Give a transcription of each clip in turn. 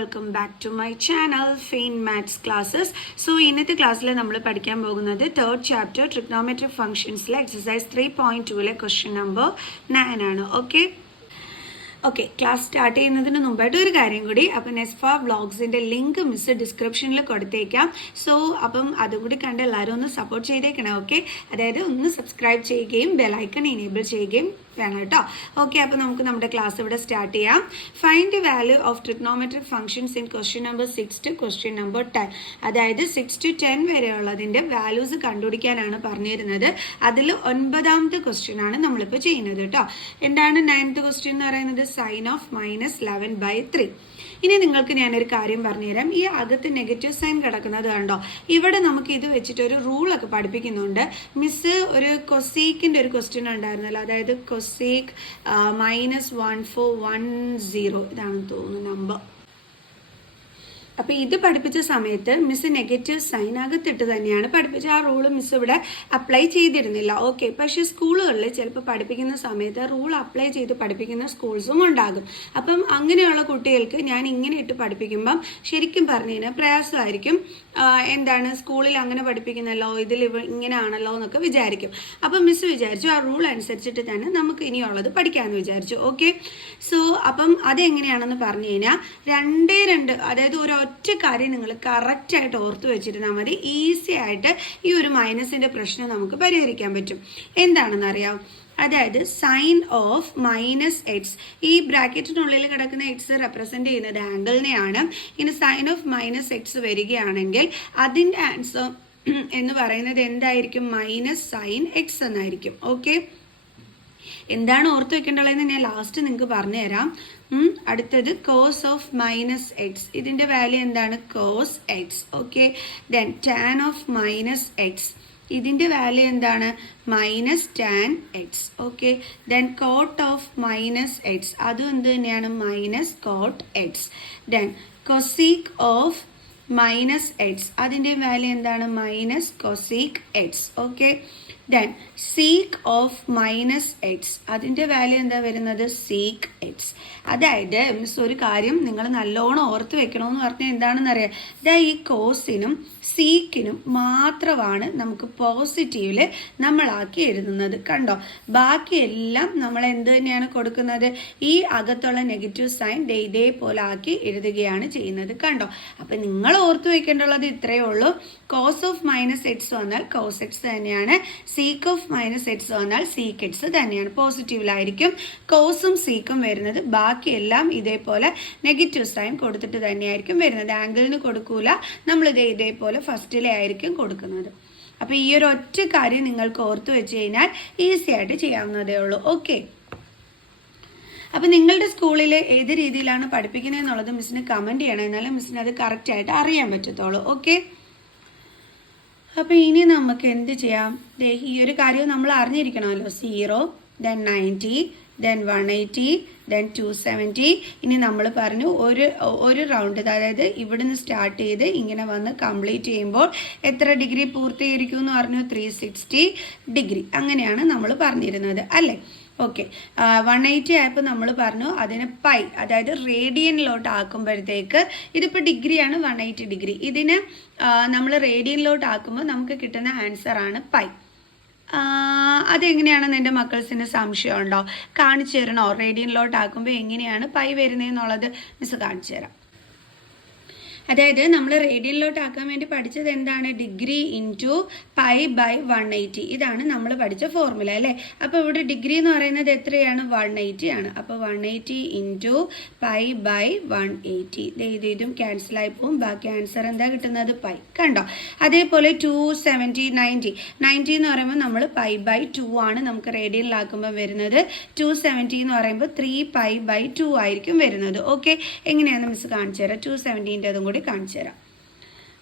Welcome back to my channel fine maths classes. So ഇന്നത്തെ ക്ലാസ്സിൽ നമ്മൾ പഠിക്കാൻ പോകുന്നത് തേർഡ് ചാപ്റ്റർ ട്രിഗ്നോമെട്രിക് ഫംഗ്ഷൻസിലെ എക്സസൈസ് 3.2 ക്വസ്റ്റ്യൻ നമ്പർ 9 ആണ്. ഓക്കെ, ക്ലാസ് സ്റ്റാർട്ട് ചെയ്യുന്നതിന് മുമ്പായിട്ട് ഒരു കാര്യം കൂടി. അപ്പം നെസ്ഫ വ്ളോഗ്സിൻ്റെ ലിങ്ക് മിസ് ഡിസ്ക്രിപ്ഷനിൽ കൊടുത്തേക്കാം. സോ അപ്പം അതും കൂടി കണ്ട് എല്ലാവരും ഒന്ന് സപ്പോർട്ട് ചെയ്തേക്കണം. ഓക്കെ, അതായത് ഒന്ന് സബ്സ്ക്രൈബ് ചെയ്യുകയും ബെലൈക്കൺ എനേബിൾ ചെയ്യുകയും വേണം കേട്ടോ. ഓക്കെ, അപ്പോൾ നമുക്ക് നമ്മുടെ ക്ലാസ് ഇവിടെ സ്റ്റാർട്ട് ചെയ്യാം. Find the value of trigonometric functions in question number 6 to question number 10. അതായത് 6 to 10 വരെയുള്ളതിൻ്റെ വാല്യൂസ് കണ്ടുപിടിക്കാനാണ് പറഞ്ഞിരുന്നത്. അതിൽ 9ാമത്തെ ക്വസ്റ്റ്യൻ ആണ് നമ്മളിപ്പോൾ ചെയ്യുന്നത് കേട്ടോ. എന്താണ് 9th ക്വസ്റ്റ്യൻ എന്ന് പറയുന്നത്? Sine of -11/3. ഇനി നിങ്ങൾക്ക് ഞാനൊരു കാര്യം പറഞ്ഞുതരാം. ഈ അകത്ത് നെഗറ്റീവ് സൈൻ കിടക്കുന്നത് കണ്ടോ? ഇവിടെ നമുക്ക് ഇത് വെച്ചിട്ട് ഒരു റൂളൊക്കെ പഠിപ്പിക്കുന്നുണ്ട്. മിസ് ഒരു കൊസീക്കിൻ്റെ ഒരു ക്വസ്റ്റ്യൻ ഉണ്ടായിരുന്നല്ലോ, അതായത് കൊസീക്ക് -1410 ഇതാണെന്ന് തോന്നുന്നു നമ്പർ. അപ്പോൾ ഇത് പഠിപ്പിച്ച സമയത്ത് മിസ് നെഗറ്റീവ് സൈൻ അകത്തിട്ട് തന്നെയാണ് പഠിപ്പിച്ച. ആ റൂള് മിസ് ഇവിടെ അപ്ലൈ ചെയ്തിരുന്നില്ല. ഓക്കെ, പക്ഷേ സ്കൂളുകളിൽ ചിലപ്പോൾ പഠിപ്പിക്കുന്ന സമയത്ത് റൂൾ അപ്ലൈ ചെയ്ത് പഠിപ്പിക്കുന്ന സ്കൂൾസും ഉണ്ടാകും. അപ്പം അങ്ങനെയുള്ള കുട്ടികൾക്ക് ഞാൻ ഇങ്ങനെ ഇട്ട് പഠിപ്പിക്കുമ്പം ശരിക്കും പറഞ്ഞു കഴിഞ്ഞാൽ പ്രയാസമായിരിക്കും. എന്താണ്, സ്കൂളിൽ അങ്ങനെ പഠിപ്പിക്കുന്നല്ലോ, ഇതിൽ ഇങ്ങനെ ആണല്ലോ എന്നൊക്കെ വിചാരിക്കും. അപ്പം മിസ് വിചാരിച്ചു ആ റൂൾ അനുസരിച്ചിട്ട് തന്നെ നമുക്ക് ഇനിയുള്ളത് പഠിക്കാമെന്ന് വിചാരിച്ചു. ഓക്കെ, സോ അപ്പം അതെങ്ങനെയാണെന്ന് പറഞ്ഞു കഴിഞ്ഞാൽ 2 അതായത് ഒറ്റ കാര്യം നിങ്ങൾ കറക്റ്റായിട്ട് ഓർത്ത് വെച്ചിരുന്നാൽ മതി. ഈസി ആയിട്ട് ഈ ഒരു മൈനസിൻ്റെ പ്രശ്നം നമുക്ക് പരിഹരിക്കാൻ പറ്റും. എന്താണെന്നറിയാം? അതായത് സൈൻ ഓഫ് -x, ഈ ബ്രാക്കറ്റിനുള്ളിൽ കിടക്കുന്ന എക്സ് റെപ്രസെന്റ് ചെയ്യുന്നത് ആംഗിളിനെയാണ്. ഇനി സൈൻ ഓഫ് -x വരികയാണെങ്കിൽ അതിൻ്റെ ആൻസർ എന്ന് പറയുന്നത് എന്തായിരിക്കും? -sin x എന്നായിരിക്കും. ഓക്കെ, എന്താണ് ഓർത്ത് വെക്കേണ്ടതെന്ന് ഞാൻ ലാസ്റ്റ് നിങ്ങൾക്ക് പറഞ്ഞുതരാം. അടുത്തത് കോസ് ഓഫ് -x, ഇതിൻ്റെ വാല്യൂ എന്താണ്? Cos x. Okay, then tan of -x, ഇതിൻ്റെ വാല്യൂ എന്താണ്? -tan x. Okay, then cot of -x, അതും എന്ത് തന്നെയാണ്? -cot x. Then cosec of -x, അതിൻ്റെ വാല്യൂ എന്താണ്? -cosec x. Okay, then sec of -x, അതിൻ്റെ വാല്യൂ എന്താ വരുന്നത്? Seek x. അതായത് മിസ് ഒരു കാര്യം നിങ്ങൾ നല്ലോണം ഓർത്ത് വെക്കണമെന്ന് പറഞ്ഞാൽ എന്താണെന്ന് അറിയാം. ഈ കോസിനും സീക്കിനും മാത്രമാണ് നമുക്ക് പോസിറ്റീവിൽ നമ്മളാക്കി എഴുതുന്നത്. കണ്ടോ? ബാക്കിയെല്ലാം നമ്മൾ എന്ത് തന്നെയാണ് കൊടുക്കുന്നത്? ഈ അകത്തുള്ള നെഗറ്റീവ് സൈൻ ഇതേപോലെ ആക്കി എഴുതുകയാണ് ചെയ്യുന്നത്. കണ്ടോ? അപ്പം നിങ്ങൾ ഓർത്ത് വെക്കേണ്ടുള്ളത് ഇത്രയേ ഉള്ളൂ. കോസ് ഓഫ് -x വന്നാൽ കോസ് x തന്നെയാണ്. സീക്ക് ഓഫ് -x വന്നാൽ സീക്ക് x തന്നെയാണ്. പോസിറ്റീവിലായിരിക്കും കോസും സീക്കും വരുന്നത്. ബാക്കിയെല്ലാം ഇതേപോലെ നെഗറ്റീവ് സൈൻ കൊടുത്തിട്ട് തന്നെയായിരിക്കും വരുന്നത്. ആംഗിളിന് കൊടുക്കൂല, നമ്മളിത് ഇതേപോലെ ഫസ്റ്റിലെ ആയിരിക്കും കൊടുക്കുന്നത്. അപ്പോൾ ഈ ഒരു ഒറ്റ കാര്യം നിങ്ങൾക്ക് ഓർത്ത് വെച്ച് കഴിഞ്ഞാൽ ഈസി ആയിട്ട് ചെയ്യാവുന്നതേ ഉള്ളൂ. ഓക്കെ, അപ്പം നിങ്ങളുടെ സ്കൂളിൽ ഏത് രീതിയിലാണ് പഠിപ്പിക്കുന്നത് എന്നുള്ളത് മിസ്സിന് കമൻറ്റ് ചെയ്യണം. എന്നാലും മിസ്സിന് അത് കറക്റ്റായിട്ട് അറിയാൻ പറ്റത്തുള്ളൂ. ഓക്കെ, അപ്പോൾ ഇനി നമുക്ക് എന്ത് ചെയ്യാം? ഈ ഒരു കാര്യം നമ്മൾ അറിഞ്ഞിരിക്കണമല്ലോ. 0, ദെൻ 90, ദെൻ 180, ദെൻ 270. ഇനി നമ്മൾ പറഞ്ഞു ഒരു റൗണ്ട്, അതായത് ഇവിടുന്ന് സ്റ്റാർട്ട് ചെയ്ത് ഇങ്ങനെ വന്ന് കംപ്ലീറ്റ് ചെയ്യുമ്പോൾ എത്ര ഡിഗ്രി പൂർത്തീകരിക്കും എന്ന് പറഞ്ഞു? 360 ഡിഗ്രി. അങ്ങനെയാണ് നമ്മൾ പറഞ്ഞിരുന്നത് അല്ലേ? ഓക്കെ, 180 ആയപ്പോൾ നമ്മൾ പറഞ്ഞു അതിന് പൈ, അതായത് റേഡിയനിലോട്ട് ആക്കുമ്പോഴത്തേക്ക് ഇതിപ്പോൾ ഡിഗ്രിയാണ് 180 ഡിഗ്രി. ഇതിന് നമ്മൾ റേഡിയനിലോട്ട് ആക്കുമ്പോൾ നമുക്ക് കിട്ടുന്ന ആൻസറാണ് പൈ. അതെങ്ങനെയാണെന്ന് എൻ്റെ മക്കൾസിന് സംശയമുണ്ടോ? കാണിച്ചു തരണോ? റേഡിയനിലോട്ട് ആക്കുമ്പോൾ എങ്ങനെയാണ് പൈ വരുന്നതെന്നുള്ളത് മിസ് കാണിച്ചു തരാം. അതായത് നമ്മൾ റേഡിയനിലോട്ട് ആക്കാൻ വേണ്ടി പഠിച്ചത് എന്താണ്? Degree into pi by 180. ഇതാണ് നമ്മൾ പഠിച്ച ഫോർമുല അല്ലേ? അപ്പോൾ ഇവിടെ ഡിഗ്രി എന്ന് പറയുന്നത് എത്രയാണ്? 180 ആണ്. അപ്പോൾ 180 ഇൻറ്റു പൈ ബൈ 180. ഇതും ക്യാൻസലായി പോവും. ബാക്കി ആൻസർ എന്താ കിട്ടുന്നത്? പൈ. കണ്ടോ? അതേപോലെ 270, 90 എന്ന് പറയുമ്പോൾ നമ്മൾ പൈ ബൈ 2 ആണ് നമുക്ക് റേഡിയനിലാക്കുമ്പോൾ വരുന്നത്. 270 എന്ന് പറയുമ്പോൾ 3 പൈ ബൈ 2 ആയിരിക്കും വരുന്നത്. ഓക്കെ, എങ്ങനെയാണെന്ന് മിസ് കാണിച്ചു തരാം. 270 അതും കൂടി കാണിച്ചു തരാം.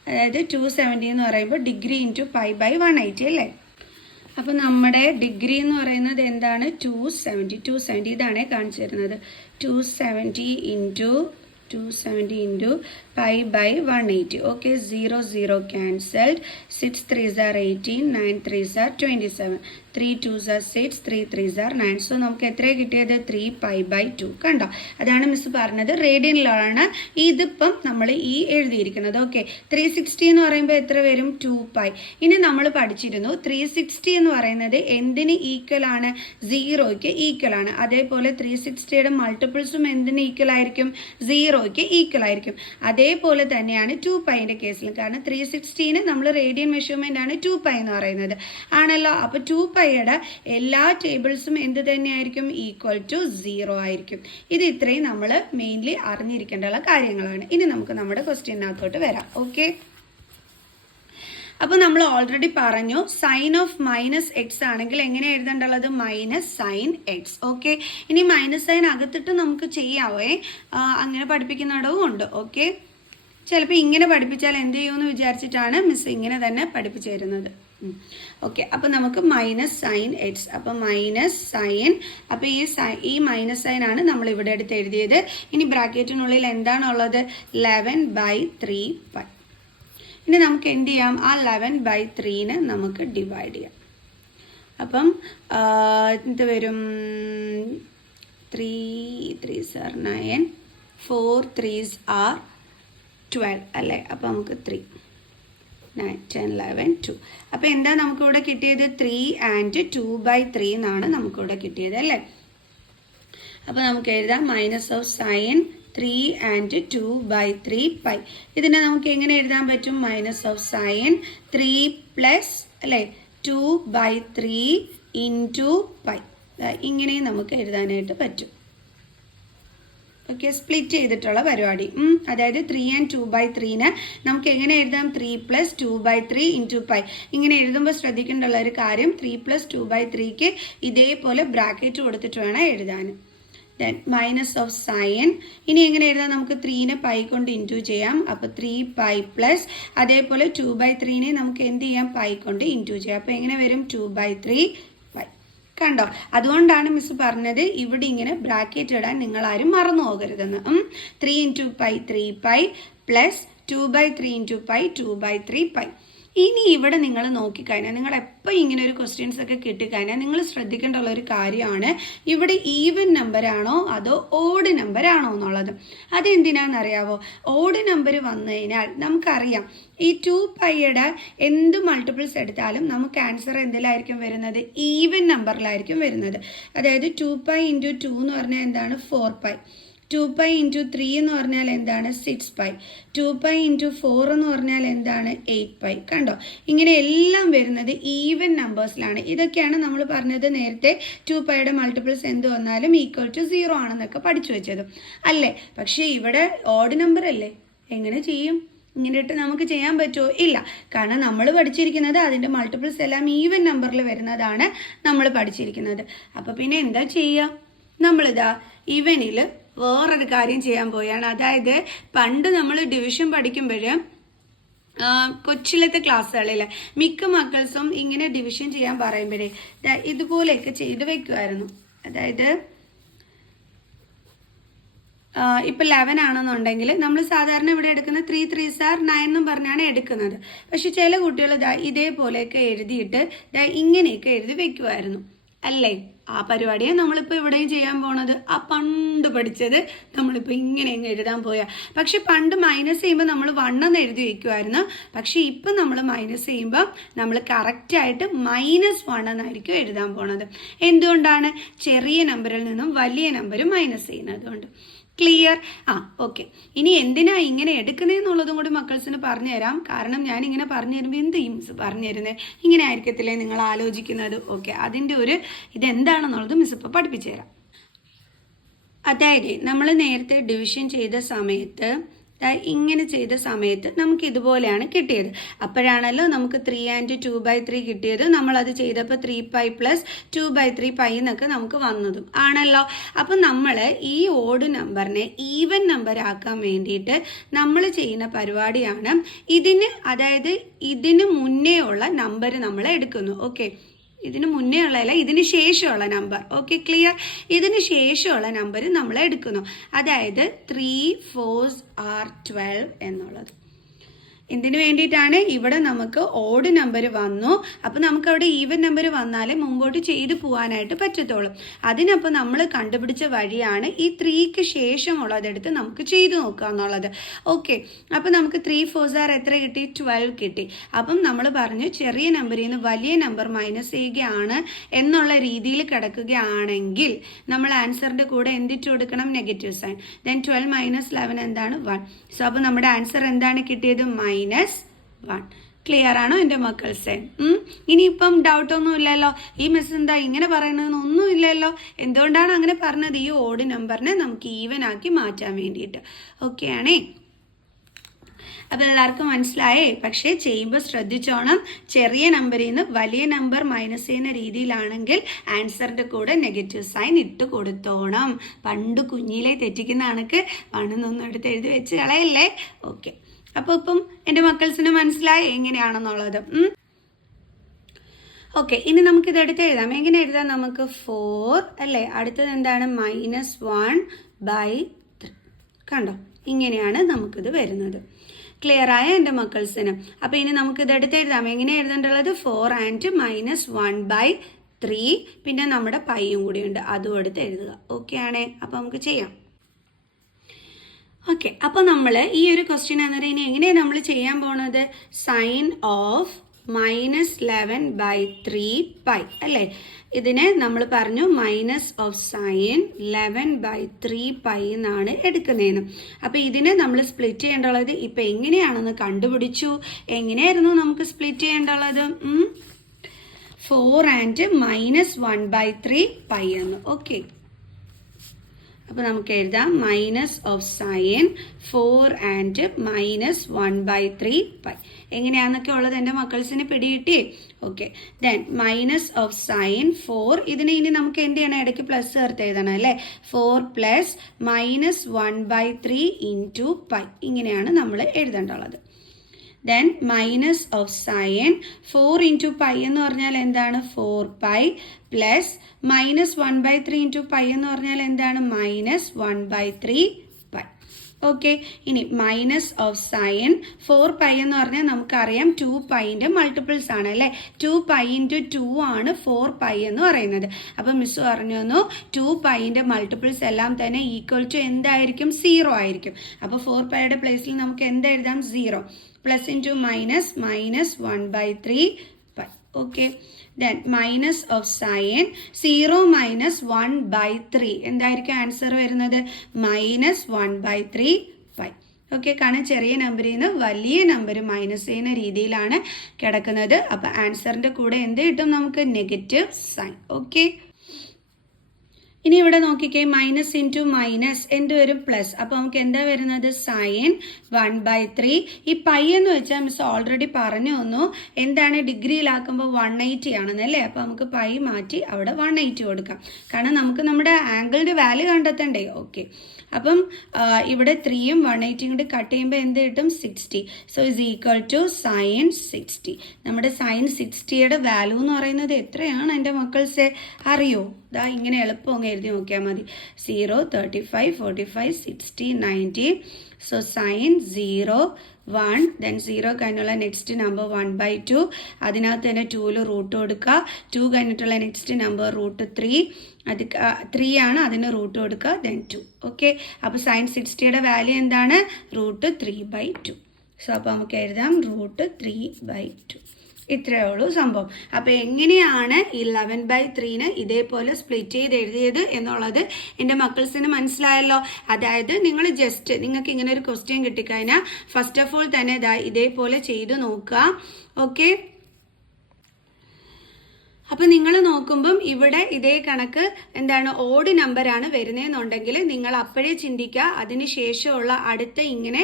അതായത് 270 എന്ന് പറയുമ്പോൾ ഡിഗ്രി ഇൻറ്റു പൈ ബൈ 180 അല്ലേ? അപ്പോൾ നമ്മുടെ ഡിഗ്രി എന്ന് പറയുന്നത് എന്താണ്? 270. ഇതാണേ കാണിച്ചു തരുന്നത്. 270 into 270 into pi by 180. Okay, 0 0 cancelled. 6 3s are 18, 9 3s are 27, 3 2s are 6, 3 3s are 9. So നമുക്ക് എത്ര കിട്ടിയത് 3 pi by 2. കണ്ടോ, അതാണ് മിസ് പറഞ്ഞത് റേഡിയനിലാണ് ഇതിപ്പം നമ്മൾ ഈ എഴുതിയിരിക്കുന്നത്. ഓക്കെ, 360 എന്ന് പറയുമ്പോൾ എത്ര വരും 2 pi. ഇനി നമ്മൾ പഠിച്ചിരുന്നു 360 എന്ന് പറയുന്നത് എന്തിന് ഈക്വൽ ആണ്, 0ക്ക് ഈക്വൽ ആണ്. അതേപോലെ 360യുടെ മൾട്ടിപ്പിൾസും എന്തിന് ഈക്വൽ ആയിരിക്കും, 0ക്ക് ഈക്വൽ ആയിരിക്കും. അതേപോലെ തന്നെയാണ് 2 പൈൻ്റെ കേസിൽ. കാരണം 360ന് നമ്മൾ റേഡിയൻ മെഷർമെൻ്റ് ആണ് 2 പൈ എന്ന് പറയുന്നത് ആണല്ലോ. അപ്പോൾ 2 പൈയുടെ എല്ലാ ടേബിൾസും എന്ത് തന്നെയായിരിക്കും, ഈക്വൽ ടു 0 ആയിരിക്കും. ഇത് ഇത്രയും നമ്മൾ മെയിൻലി അറിഞ്ഞിരിക്കേണ്ട കാര്യങ്ങളാണ്. ഇനി നമുക്ക് നമ്മുടെ ക്വസ്റ്റ്യനകത്തോട്ട് വരാം. ഓക്കെ, അപ്പോൾ നമ്മൾ ഓൾറെഡി പറഞ്ഞു സൈൻ ഓഫ് മൈനസ് എക്സ് ആണെങ്കിൽ എങ്ങനെ എഴുതേണ്ടുള്ളത്, മൈനസ് സൈൻ എക്സ്. ഓക്കെ, ഇനി മൈനസ് സൈൻ അകത്തിട്ട് നമുക്ക് ചെയ്യാവേ, അങ്ങനെ പഠിപ്പിക്കുന്നിടവും ഉണ്ട്. ഓക്കെ, ചിലപ്പോൾ ഇങ്ങനെ പഠിപ്പിച്ചാൽ എന്ത് ചെയ്യുമെന്ന് വിചാരിച്ചിട്ടാണ് മിസ് ഇങ്ങനെ തന്നെ പഠിപ്പിച്ചു തരുന്നത്. ഓക്കെ, അപ്പോൾ നമുക്ക് മൈനസ് സൈൻ എക്സ്, അപ്പോൾ മൈനസ് സൈൻ, അപ്പോൾ ഈ മൈനസ് സൈൻ ആണ് നമ്മൾ ഇവിടെ എടുത്ത് എഴുതിയത്. ഇനി ബ്രാക്കറ്റിനുള്ളിൽ എന്താണുള്ളത്, 11/3 പൈ. ഇനി നമുക്ക് എന്ത് ചെയ്യാം, ആ 11/3നെ നമുക്ക് ഡിവൈഡ് ചെയ്യാം. അപ്പം എന്ത് വരും, 3 3s are 9, 4 3s are 12 അല്ലേ. അപ്പോൾ നമുക്ക് 3 9 10 11 2. അപ്പോൾ എന്താ നമുക്കിവിടെ കിട്ടിയത്, 3 and 2/3 എന്നാണ് നമുക്കിവിടെ കിട്ടിയത് അല്ലേ. അപ്പോൾ നമുക്ക് എഴുതാം minus of sign 3 and 2/3 pi. ഇതിനെ നമുക്ക് എങ്ങനെ എഴുതാൻ പറ്റും, മൈനസ് ഓഫ് സൈൻ 3 പ്ലസ് അല്ലേ 2/3 ഇൻറ്റു പൈ. ഇങ്ങനെയും നമുക്ക് എഴുതാനായിട്ട് പറ്റും. ഓക്കെ, സ്പ്ലിറ്റ് ചെയ്തിട്ടുള്ള പരിപാടി. അതായത് 3 and 2/3നെ നമുക്ക് എങ്ങനെ എഴുതാം, 3 + 2/3 ഇൻറ്റു പൈ. ഇങ്ങനെ എഴുതുമ്പോൾ ശ്രദ്ധിക്കേണ്ടുള്ള ഒരു കാര്യം, 3 + 2/3ക്ക് ഇതേപോലെ ബ്രാക്കറ്റ് കൊടുത്തിട്ട് വേണം എഴുതാൻ. ദെൻ മൈനസ് ഓഫ് സൈൻ, ഇനി എങ്ങനെ എഴുതാം, നമുക്ക് 3നെ പൈ കൊണ്ട് ഇൻറ്റു ചെയ്യാം. അപ്പോൾ 3 പൈ പ്ലസ് അതേപോലെ 2/3നെ നമുക്ക് എന്ത് ചെയ്യാം, പൈ കൊണ്ട് ഇൻറ്റു ചെയ്യാം. അപ്പോൾ എങ്ങനെ വരും, 2/3 പൈ. കണ്ടോ, അതുകൊണ്ടാണ് മിസ് പറഞ്ഞത് ഇവിടെ ഇങ്ങനെ ബ്രാക്കറ്റ് ഇടാൻ നിങ്ങളാരും മറന്നു പോകരുതെന്ന്. 3 × pi 3 pi plus 2/3 × pi 2/3 pi. ഇനി ഇവിടെ നിങ്ങൾ നോക്കിക്കഴിഞ്ഞാൽ, നിങ്ങൾ എപ്പോൾ ഇങ്ങനെ ഒരു ക്വസ്റ്റ്യൻസ് ഒക്കെ കിട്ടിക്കഴിഞ്ഞാൽ നിങ്ങൾ ശ്രദ്ധിക്കേണ്ടുള്ള ഒരു കാര്യമാണ്, ഇവിടെ ഈവൻ നമ്പർ ആണോ അതോ ഓഡ് നമ്പർ ആണോ എന്നുള്ളത്. അതെന്തിനാണെന്നറിയാവോ, ഓഡ് നമ്പർ വന്നു കഴിഞ്ഞാൽ നമുക്കറിയാം ഈ 2 പൈയുടെ എന്ത് മൾട്ടിപ്പിൾസ് എടുത്താലും നമുക്ക് ആൻസർ എന്തിലായിരിക്കും വരുന്നത്, ഈവൻ നമ്പറിലായിരിക്കും വരുന്നത്. അതായത് 2 പൈ × 2 എന്ന് പറഞ്ഞാൽ എന്താണ്, 4 പൈ. 2 പൈ × 3 എന്ന് പറഞ്ഞാൽ എന്താണ്, 6 പൈ. 2 പൈ × 4 എന്ന് പറഞ്ഞാൽ എന്താണ്, 8 പൈ. കണ്ടോ, ഇങ്ങനെ എല്ലാം വരുന്നത് ഈവൻ നമ്പേഴ്സിലാണ്. ഇതൊക്കെയാണ് നമ്മൾ പറഞ്ഞത് നേരത്തെ 2 പൈയുടെ മൾട്ടിപ്പിൾസ് എന്ത് വന്നാലും ഈക്വൽ ടു 0 ആണെന്നൊക്കെ പഠിച്ചു വെച്ചത് അല്ലേ. പക്ഷേ ഇവിടെ ഓഡ് നമ്പർ അല്ലേ, എങ്ങനെ ചെയ്യും, ഇങ്ങനെ ഇട്ട് നമുക്ക് ചെയ്യാൻ പറ്റുമോ, ഇല്ല. കാരണം നമ്മൾ പഠിച്ചിരിക്കുന്നത് അതിൻ്റെ മൾട്ടിപ്പിൾസ് എല്ലാം ഈവൻ നമ്പറിൽ വരുന്നതാണ് നമ്മൾ പഠിച്ചിരിക്കുന്നത്. അപ്പോൾ പിന്നെ എന്താ ചെയ്യുക, നമ്മളിതാ ഇവനിൽ വേറൊരു കാര്യം ചെയ്യാൻ പോയാണ്. അതായത് പണ്ട് നമ്മൾ ഡിവിഷൻ പഠിക്കുമ്പോൾ കൊച്ചിലത്തെ ക്ലാസ്സുകളിൽ മിക്ക മക്കൾസും ഇങ്ങനെ ഡിവിഷൻ ചെയ്യാൻ പറയുമ്പോഴേ ഇതുപോലെയൊക്കെ ചെയ്ത് വെക്കുമായിരുന്നു. അതായത് ഇപ്പം 11 ആണെന്നുണ്ടെങ്കിൽ നമ്മൾ സാധാരണ ഇവിടെ എടുക്കുന്ന 3 3s are 9 എന്നും പറഞ്ഞാണ് എടുക്കുന്നത്. പക്ഷെ ചില കുട്ടികൾ ഇതേപോലെയൊക്കെ എഴുതിയിട്ട് ഇങ്ങനെയൊക്കെ എഴുതി വെക്കുമായിരുന്നു അല്ലേ. ആ പരിപാടിയെ നമ്മളിപ്പോൾ ഇവിടെയും ചെയ്യാൻ പോണത്. ആ പണ്ട് പഠിച്ചത് നമ്മളിപ്പോൾ ഇങ്ങനെ അങ്ങ് എഴുതാൻ പോയാൽ. പക്ഷെ പണ്ട് മൈനസ് ചെയ്യുമ്പോൾ നമ്മൾ 1 എന്ന് എഴുതി വയ്ക്കുമായിരുന്നു. പക്ഷെ ഇപ്പം നമ്മൾ മൈനസ് ചെയ്യുമ്പോൾ നമ്മൾ കറക്റ്റായിട്ട് -1 എന്നായിരിക്കും എഴുതാൻ പോണത്. എന്തുകൊണ്ടാണ്, ചെറിയ നമ്പറിൽ നിന്നും വലിയ നമ്പർ മൈനസ് ചെയ്യുന്നത് കൊണ്ട്. ക്ലിയർ? ഓക്കെ. ഇനി എന്തിനാ ഇങ്ങനെ എടുക്കുന്നതെന്നുള്ളതും കൂടി മക്കൾസിന് പറഞ്ഞു തരാം. കാരണം ഞാനിങ്ങനെ പറഞ്ഞു തരുമ്പോൾ എന്ത് മിസ് പറഞ്ഞു തരുന്നത്, ഇങ്ങനെ ആയിരിക്കത്തില്ലേ നിങ്ങൾ ആലോചിക്കുന്നത്. ഓക്കെ, അതിൻ്റെ ഒരു ഇതെന്താണെന്നുള്ളത് മിസ് ഇപ്പോൾ പഠിപ്പിച്ചു തരാം. അതായത് നമ്മൾ നേരത്തെ ഡിവിഷൻ ചെയ്ത സമയത്ത് ഇങ്ങനെ ചെയ്ത സമയത്ത് നമുക്ക് ഇതുപോലെയാണ് കിട്ടിയത്. അപ്പോഴാണല്ലോ നമുക്ക് 3 and 2/3 കിട്ടിയത്. നമ്മളത് ചെയ്തപ്പോൾ 3 പൈ പ്ലസ് 2/3 പൈ എന്നൊക്കെ നമുക്ക് വന്നതും ആണല്ലോ. അപ്പം നമ്മൾ ഈ ഓഡ് നമ്പറിനെ ഈവൻ നമ്പർ ആക്കാൻ വേണ്ടിയിട്ട് നമ്മൾ ചെയ്യുന്ന പരിപാടിയാണ് ഇതിന്, അതായത് ഇതിന് മുന്നേ ഉള്ള നമ്പർ നമ്മൾ എടുക്കുന്നു. ഓക്കെ, ഇതിന് മുന്നേ ഉള്ളതല്ല, ഇതിന് ശേഷമുള്ള നമ്പർ. Okay, clear? ഇതിന് ശേഷമുള്ള നമ്പർ നമ്മൾ എടുക്കുന്നു. അതായത് 3 4s are 12 എന്നുള്ളത്. എന്തിനു വേണ്ടിയിട്ടാണ്? ഇവിടെ നമുക്ക് ഓഡ് നമ്പർ വന്നു. അപ്പം നമുക്ക് അവിടെ ഈവൻ നമ്പർ വന്നാലേ മുമ്പോട്ട് ചെയ്തു പോകാനായിട്ട് പറ്റത്തുള്ളൂ. അതിനപ്പോൾ നമ്മൾ കണ്ടുപിടിച്ച വഴിയാണ് ഈ 3ക്ക് ശേഷമുള്ളതെടുത്ത് നമുക്ക് ചെയ്തു നോക്കുക എന്നുള്ളത്. ഓക്കെ, അപ്പം നമുക്ക് 3 4s are എത്ര കിട്ടി? 12 കിട്ടി. അപ്പം നമ്മൾ പറഞ്ഞു ചെറിയ നമ്പറിൽ നിന്ന് വലിയ നമ്പർ മൈനസ് ചെയ്യുകയാണ് എന്നുള്ള രീതിയിൽ കിടക്കുകയാണെങ്കിൽ നമ്മൾ ആൻസറിൻ്റെ കൂടെ എന്തിട്ട് കൊടുക്കണം? Negative sign. ദെൻ 12 - 11 എന്താണ്? 1. സോ അപ്പോൾ നമ്മുടെ ആൻസർ എന്താണ് കിട്ടിയത്? -1. ക്ലിയർ ആണോ എൻ്റെ മക്കൾസെ? ഇനിയിപ്പം ഡൗട്ടൊന്നും ഇല്ലല്ലോ. ഈ മിസ് എന്താ ഇങ്ങനെ പറയണമെന്നൊന്നും ഇല്ലല്ലോ. എന്തുകൊണ്ടാണ് അങ്ങനെ പറഞ്ഞത്? ഈ ഓഡ് നമ്പറിനെ നമുക്ക് ഈവൻ ആക്കി മാറ്റാൻ വേണ്ടിയിട്ട്. ഓക്കെ ആണേ? അപ്പം എല്ലാവർക്കും മനസ്സിലായേ? പക്ഷേ ചെയ്യുമ്പോൾ ശ്രദ്ധിച്ചോണം, ചെറിയ നമ്പറിൽ നിന്ന് വലിയ നമ്പർ മൈനസ് ചെയ്യുന്ന രീതിയിലാണെങ്കിൽ ആൻസറിൻ്റെ കൂടെ നെഗറ്റീവ് സൈൻ ഇട്ട് കൊടുത്തോണം. പണ്ട് കുഞ്ഞിലെ തെറ്റിക്കുന്ന കണക്ക് പണ്ടെന്നൊന്നും എടുത്ത് എഴുതി വെച്ച് കളയല്ലേ. ഓക്കെ, അപ്പോൾ ഇപ്പം എൻ്റെ മക്കൾസിന് മനസ്സിലായി എങ്ങനെയാണെന്നുള്ളത്. ഓക്കെ, ഇനി നമുക്കിത് എടുത്ത് എഴുതാം. എങ്ങനെ എഴുതാം? നമുക്ക് 4 അല്ലേ, അടുത്തത് എന്താണ്? -1/3. കണ്ടോ, ഇങ്ങനെയാണ് നമുക്കിത് വരുന്നത്. ക്ലിയർ ആയ എൻ്റെ മക്കൾസിന്? അപ്പോൾ ഇനി നമുക്കിത് എടുത്ത് എഴുതാം. എങ്ങനെ എഴുതേണ്ടുള്ളത്? 4 and -1/3. പിന്നെ നമ്മുടെ പൈയും കൂടിയുണ്ട്, അതും എടുത്ത് എഴുതുക. ഓക്കെ ആണേ? അപ്പോൾ നമുക്ക് ചെയ്യാം. ഓക്കെ, അപ്പോൾ നമ്മൾ ഈ ഒരു ക്വസ്റ്റ്യൻ അന്നേരം ഇനി എങ്ങനെയാണ് നമ്മൾ ചെയ്യാൻ പോണത്? സൈൻ ഓഫ് -11/3π അല്ലേ? ഇതിനെ നമ്മൾ പറഞ്ഞു മൈനസ് ഓഫ് സൈൻ 11/3π എന്നാണ് എടുക്കുന്നതെന്ന്. അപ്പോൾ ഇതിനെ നമ്മൾ സ്പ്ലിറ്റ് ചെയ്യേണ്ടുള്ളത് ഇപ്പം എങ്ങനെയാണെന്ന് കണ്ടുപിടിച്ചു. എങ്ങനെയായിരുന്നു നമുക്ക് സ്പ്ലിറ്റ് ചെയ്യേണ്ടുള്ളത്? 4 and -1/3π എന്ന്. ഓക്കെ, അപ്പോൾ നമുക്ക് എഴുതാം മൈനസ് ഓഫ് സൈൻ 4 and -1/3π. എങ്ങനെയാണെന്നൊക്കെ ഉള്ളത് എൻ്റെ മക്കൾസിന് പിടികിട്ടിയേ? Okay, then minus of sine 4, ഇതിനെ ഇനി നമുക്ക് എന്ത് ചെയ്യണം? ഇടയ്ക്ക് പ്ലസ് ചേർത്ത് എഴുതണം അല്ലേ? 4 + -1/3 × π. ഇങ്ങനെയാണ് നമ്മൾ എഴുതേണ്ടുള്ളത്. ദെൻ മൈനസ് ഓഫ് സൈൻ 4 × π എന്ന് പറഞ്ഞാൽ എന്താണ്? 4π പ്ലസ് -1/3 × π എന്ന് പറഞ്ഞാൽ എന്താണ്? -1/3π. ഓക്കെ, ഇനി മൈനസ് ഓഫ് സൈൻ 4π എന്ന് പറഞ്ഞാൽ നമുക്കറിയാം 2πൻ്റെ മൾട്ടിപ്പിൾസ് ആണ് അല്ലേ? 2π × 2 ആണ് 4π എന്ന് പറയുന്നത്. അപ്പം മിസ് പറഞ്ഞു തന്നു 2πൻ്റെ മൾട്ടിപ്പിൾസ് എല്ലാം തന്നെ ഈക്വൽ ടു എന്തായിരിക്കും? 0 ആയിരിക്കും. അപ്പോൾ 4πയുടെ പ്ലേസിൽ നമുക്ക് എന്തെഴുതാം? 0. Plus into minus -1/3π. Okay, then minus of sine 0 - 1/3 എന്തായിരിക്കും ആൻസർ വരുന്നത്? -1/3π. ഓക്കെ, കാരണം ചെറിയ നമ്പറിൽ നിന്ന് വലിയ നമ്പർ മൈനസ് ചെയ്യുന്ന രീതിയിലാണ് കിടക്കുന്നത്. അപ്പോൾ ആൻസറിൻ്റെ കൂടെ എന്ത് കിട്ടും നമുക്ക്? Negative sign. ഓക്കെ, ഇനി ഇവിടെ നോക്കിക്കേ, മൈനസ് ഇൻറ്റു മൈനസ് എന്ത് വരും? പ്ലസ്. അപ്പോൾ നമുക്ക് എന്താ വരുന്നത്? സൈൻ 1/3. ഈ പൈ എന്ന് വെച്ചാൽ മിസ് ഓൾറെഡി പറഞ്ഞു തന്നു എന്താണ് ഡിഗ്രിയിലാക്കുമ്പോൾ 180 ആണെന്നല്ലേ. അപ്പോൾ നമുക്ക് പൈ മാറ്റി അവിടെ 180 കൊടുക്കാം, കാരണം നമുക്ക് നമ്മുടെ ആംഗിളിൻ്റെ വാല്യൂ കണ്ടെത്തണ്ടേ. ഓക്കെ, അപ്പം ഇവിടെ 3യും 180യും കൂടി കട്ട് ചെയ്യുമ്പോൾ എന്ത് കിട്ടും? 60. So is equal to sine 60. നമ്മുടെ സൈൻ 60യുടെ വാല്യൂ എന്ന് പറയുന്നത് എത്രയാണ് എൻ്റെ മക്കൾസെ? അറിയോ? ദാ ഇങ്ങനെ എളുപ്പം അങ്ങ് എഴുതി നോക്കിയാൽ മതി. 0 35 45 60 90. സോ സൈൻ 0 1, ദെൻ 0 കഴിഞ്ഞുള്ള നെക്സ്റ്റ് നമ്പർ 1/2. അതിനകത്ത് തന്നെ 2ൽ റൂട്ട് കൊടുക്കുക. 2 കഴിഞ്ഞിട്ടുള്ള നെക്സ്റ്റ് നമ്പർ √3. അത് 3 ആണ്, അതിന് റൂട്ട് കൊടുക്കുക. ദെൻ 2. ഓക്കെ, അപ്പോൾ സൈൻ 60യുടെ വാല്യൂ എന്താണ്? √3/2. സോ അപ്പോൾ നമുക്ക് എഴുതാം √3/2. ഇത്രയേ ഉള്ളൂ സംഭവം. അപ്പോൾ എങ്ങനെയാണ് 11/3നെ ഇതേപോലെ സ്പ്ലിറ്റ് ചെയ്ത് എഴുതിയത് എന്നുള്ളത് എൻ്റെ മക്കൾസിന് മനസ്സിലായല്ലോ. അതായത് നിങ്ങൾ ജസ്റ്റ് നിങ്ങൾക്ക് ഇങ്ങനെ ഒരു ക്വസ്റ്റ്യൻ കിട്ടിക്കഴിഞ്ഞാൽ ഫസ്റ്റ് ഓഫ് ഓൾ തന്നെ ഇതേപോലെ ചെയ്ത് നോക്കുക. ഓക്കെ, അപ്പം നിങ്ങൾ നോക്കുമ്പം ഇവിടെ ഇതേ കണക്ക് എന്താണ് ഓഡ് നമ്പറാണ് വരുന്നതെന്നുണ്ടെങ്കിൽ നിങ്ങൾ അപ്പോഴേ ചിന്തിക്കുക അതിന് ശേഷമുള്ള അടുത്ത ഇങ്ങനെ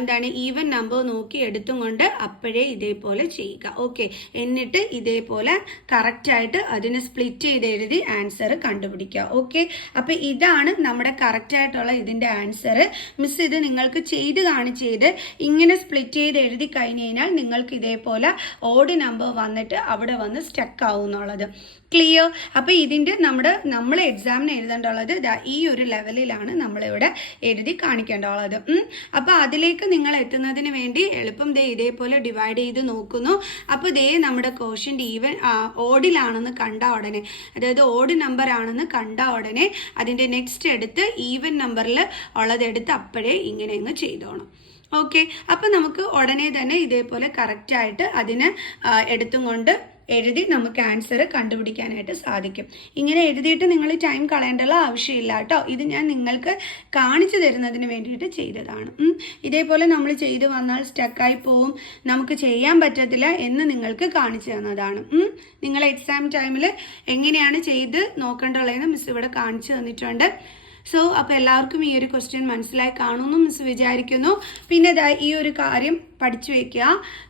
എന്താണ് ഈവൻ നമ്പർ നോക്കി എടുത്തും കൊണ്ട് അപ്പോഴേ ഇതേപോലെ ചെയ്യുക. ഓക്കെ, എന്നിട്ട് ഇതേപോലെ കറക്റ്റായിട്ട് അതിനെ സ്പ്ലിറ്റ് ചെയ്ത് എഴുതി ആൻസർ കണ്ടുപിടിക്കുക. ഓക്കെ, അപ്പം ഇതാണ് നമ്മുടെ കറക്റ്റായിട്ടുള്ള ഇതിൻ്റെ ആൻസർ. മിസ് ഇത് നിങ്ങൾക്ക് ചെയ്ത് കാണിച്ചത് ഇങ്ങനെ സ്പ്ലിറ്റ് ചെയ്ത് എഴുതി കഴിഞ്ഞ് കഴിഞ്ഞാൽ നിങ്ങൾക്ക് ഇതേപോലെ ഓഡ് നമ്പർ വന്നിട്ട് അവിടെ വന്ന് സ്റ്റക്ക് ആവുന്നു. എന്നുള്ളത്. ക്ലിയർ? അപ്പോൾ ഇതിൻ്റെ നമ്മൾ എക്സാമിന് എഴുതേണ്ടുള്ളത് ഈ ഒരു ലെവലിലാണ് നമ്മളിവിടെ എഴുതി കാണിക്കേണ്ടുള്ളത്. അപ്പോൾ അതിലേക്ക് നിങ്ങൾ എത്തുന്നതിന് വേണ്ടി എളുപ്പം ഇതേപോലെ ഡിവൈഡ് ചെയ്ത് നോക്കുന്നു. അപ്പോൾ നമ്മുടെ ക്വോഷ്യൻ്റ് ഈവൻ ഓഡിലാണെന്ന് കണ്ട ഉടനെ, അതായത് ഓഡ് നമ്പർ ആണെന്ന് കണ്ട ഉടനെ അതിൻ്റെ നെക്സ്റ്റ് എടുത്ത് ഈവൻ നമ്പറിൽ ഉള്ളതെടുത്ത് അപ്പോഴേ ഇങ്ങനെ അങ്ങ് ചെയ്തോണം. ഓക്കെ, അപ്പോൾ നമുക്ക് ഉടനെ തന്നെ ഇതേപോലെ കറക്റ്റായിട്ട് അതിന് എടുത്തും കൊണ്ട് എഴുതി നമുക്ക് ആൻസർ കണ്ടുപിടിക്കാനായിട്ട് സാധിക്കും. ഇങ്ങനെ എഴുതിയിട്ട് നിങ്ങൾ ടൈം കളയേണ്ടുള്ള ആവശ്യമില്ല കേട്ടോ. ഇത് ഞാൻ നിങ്ങൾക്ക് കാണിച്ചു തരുന്നതിന് വേണ്ടിയിട്ട് ചെയ്തതാണ്. ഇതേപോലെ നമ്മൾ ചെയ്ത് വന്നാൽ സ്റ്റക്കായി പോവും, നമുക്ക് ചെയ്യാൻ പറ്റത്തില്ല എന്ന് നിങ്ങൾക്ക് കാണിച്ചു തന്നതാണ്. നിങ്ങൾ എക്സാം ടൈമിൽ എങ്ങനെയാണ് ചെയ്ത് നോക്കേണ്ടുള്ളതെന്ന് മിസ് ഇവിടെ കാണിച്ചു തന്നിട്ടുണ്ട്. സോ അപ്പോൾ എല്ലാവർക്കും ഈ ഒരു ക്വസ്റ്റ്യൻ മനസ്സിലായി കാണുമെന്ന് മിസ് വിചാരിക്കുന്നു. പിന്നെ ഈ ഒരു കാര്യം പഠിച്ചു വയ്ക്കുക.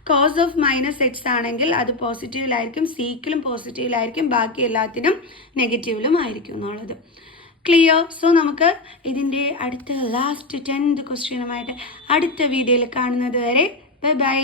കോസ് ഓഫ് -x ആണെങ്കിൽ അത് പോസിറ്റീവിലായിരിക്കും, സീക്കിലും പോസിറ്റീവിലായിരിക്കും, ബാക്കി എല്ലാത്തിനും നെഗറ്റീവിലും ആയിരിക്കും എന്നുള്ളത്. ക്ലിയർ? സോ നമുക്ക് ഇതിൻ്റെ അടുത്ത ലാസ്റ്റ് 10th ക്വസ്റ്റ്യനുമായിട്ട് അടുത്ത വീഡിയോയിൽ കാണുന്നത് വരെ ബൈ ബൈ.